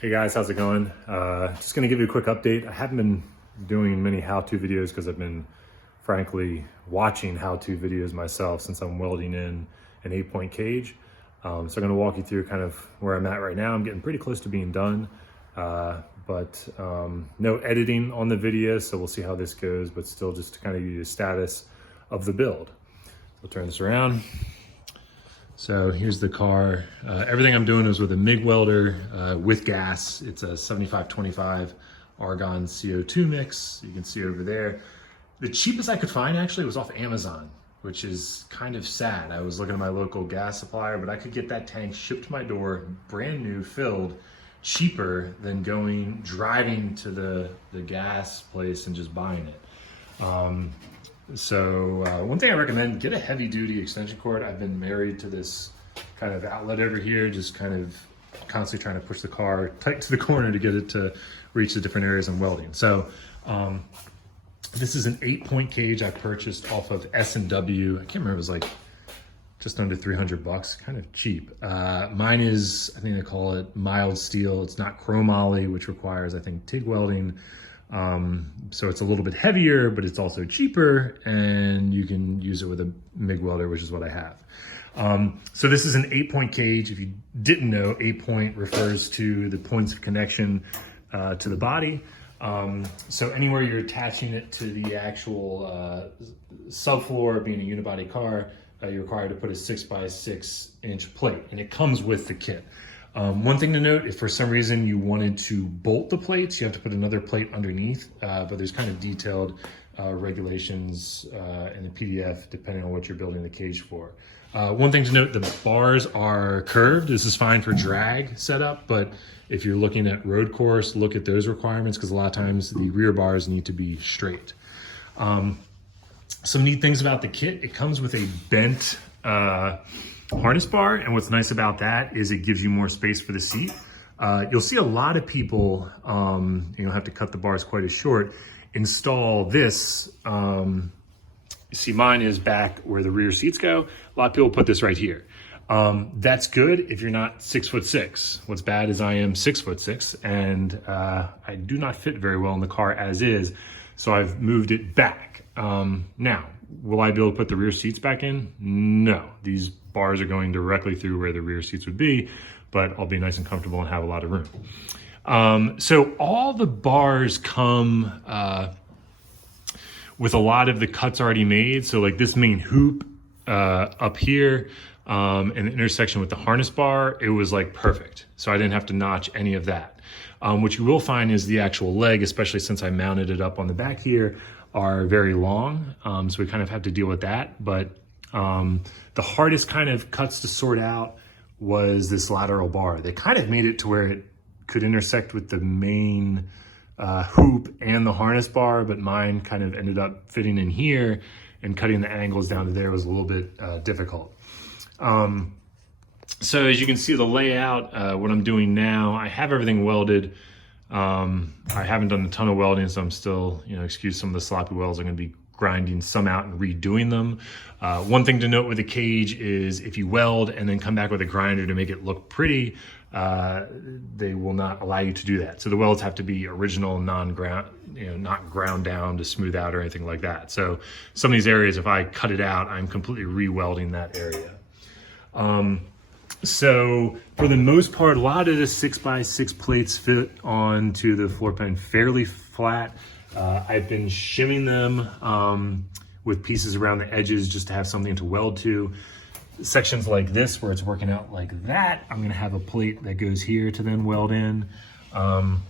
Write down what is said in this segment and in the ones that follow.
Hey guys, how's it going? Just gonna give you a quick update. I haven't been doing many how-to videos because I've been frankly watching how-to videos myself since I'm welding in an 8-point cage. So I'm gonna walk you through kind of where I'm at right now. I'm getting pretty close to being done, but no editing on the video, so we'll see how this goes, but still just to kind of give you a status of the build. So I'll turn this around. So here's the car. Everything I'm doing is with a MIG welder with gas. It's a 75-25 argon CO2 mix. You can see over there. The cheapest I could find actually was off Amazon, which is kind of sad. I was looking at my local gas supplier, but I could get that tank shipped to my door, brand new, filled, cheaper than driving to the gas place and just buying it. So one thing I recommend, get a heavy duty extension cord. I've been married to this kind of outlet over here, just kind of constantly trying to push the car tight to the corner to get it to reach the different areas I'm welding. So this is an 8-point cage I purchased off of S&W. I can't remember, it was like just under 300 bucks, kind of cheap. Mine is, I think they call it mild steel. It's not chromoly, which requires, I think, TIG welding. So it's a little bit heavier, but it's also cheaper, and you can use it with a MIG welder, which is what I have. So this is an 8-point cage. If you didn't know, 8-point refers to the points of connection to the body. So anywhere you're attaching it to the actual subfloor, being a unibody car, you're required to put a 6x6 inch plate, and it comes with the kit. One thing to note, if for some reason you wanted to bolt the plates, you have to put another plate underneath, but there's kind of detailed regulations in the PDF depending on what you're building the cage for. One thing to note, the bars are curved. This is fine for drag setup, but if you're looking at road course, look at those requirements, because a lot of times the rear bars need to be straight. Some neat things about the kit, it comes with a bent harness bar, and what's nice about that is it gives you more space for the seat. You'll see a lot of people, you'll have to cut the bars quite as short, install this. You see mine is back where the rear seats go. A lot of people put this right here. That's good if you're not 6'6". What's bad is I am 6'6", and I do not fit very well in the car as is, so I've moved it back. Now, will I be able to put the rear seats back in? No, these bars are going directly through where the rear seats would be, but I'll be nice and comfortable and have a lot of room. So all the bars come with a lot of the cuts already made. So like this main hoop up here and the intersection with the harness bar, it was like perfect. So I didn't have to notch any of that. What you will find is the actual leg, especially since I mounted it up on the back here, are very long. So we kind of have to deal with that. But the hardest kind of cuts to sort out was this lateral bar. They kind of made it to where it could intersect with the main hoop and the harness bar, but mine kind of ended up fitting in here, and cutting the angles down to there was a little bit difficult. So as you can see the layout, what I'm doing now, I have everything welded. I haven't done a ton of welding, so I'm still, excuse some of the sloppy welds. I'm gonna be grinding some out and redoing them. One thing to note with the cage is if you weld and then come back with a grinder to make it look pretty, they will not allow you to do that. So the welds have to be original, non-ground, not ground down to smooth out or anything like that. So some of these areas, if I cut it out, I'm completely re-welding that area. So for the most part, a lot of the 6x6 plates fit onto the floor pan fairly flat. I've been shimming them with pieces around the edges just to have something to weld to. Sections like this where it's working out like that, I'm gonna have a plate that goes here to then weld in. And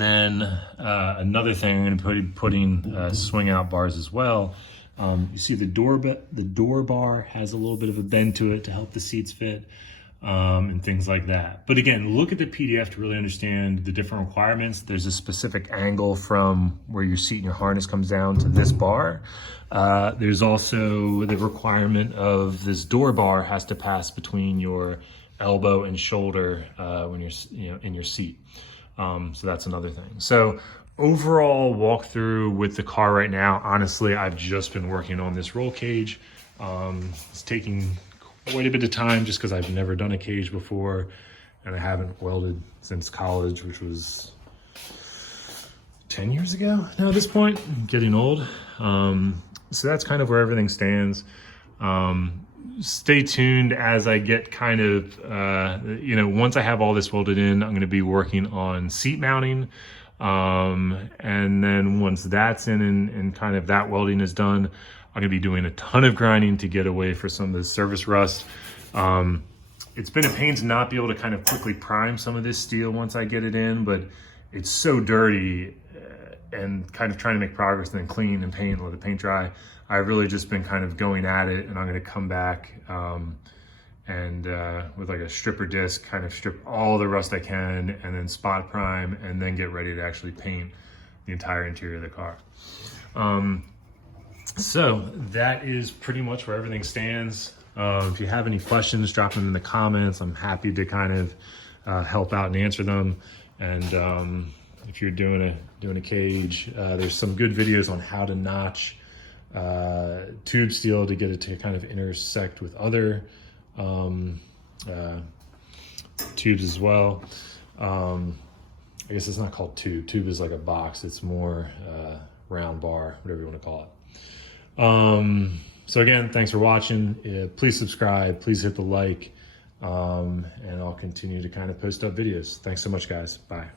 then another thing, I'm gonna be putting swing out bars as well. You see the door bar has a little bit of a bend to it to help the seats fit, and things like that. But again, look at the PDF to really understand the different requirements. There's a specific angle from where your seat and your harness comes down to this bar. There's also the requirement of this door bar has to pass between your elbow and shoulder when you're in your seat. So that's another thing. So overall walkthrough with the car right now, honestly, I've just been working on this roll cage. It's taking quite a bit of time just because I've never done a cage before. and I haven't welded since college, which was 10 years ago now at this point. I'm getting old. So that's kind of where everything stands. Stay tuned as I get kind of, once I have all this welded in, I'm going to be working on seat mounting. And then once that's in and kind of that welding is done, I'm going to be doing a ton of grinding to get away for some of the surface rust. It's been a pain to not be able to kind of quickly prime some of this steel once I get it in, but it's so dirty and kind of trying to make progress and then clean and paint, let the paint dry. I've really just been kind of going at it, and I'm going to come back and with like a stripper disc, kind of strip all the rust I can and then spot prime and then get ready to actually paint the entire interior of the car. So that is pretty much where everything stands. If you have any questions, drop them in the comments. I'm happy to kind of help out and answer them. And if you're doing a cage, there's some good videos on how to notch tube steel to get it to kind of intersect with other tubes as well. I guess it's not called tube. Tube is like a box. It's more round bar, whatever you want to call it. So again, thanks for watching. Please subscribe, please hit the like, and I'll continue to kind of post up videos. Thanks so much, guys. Bye.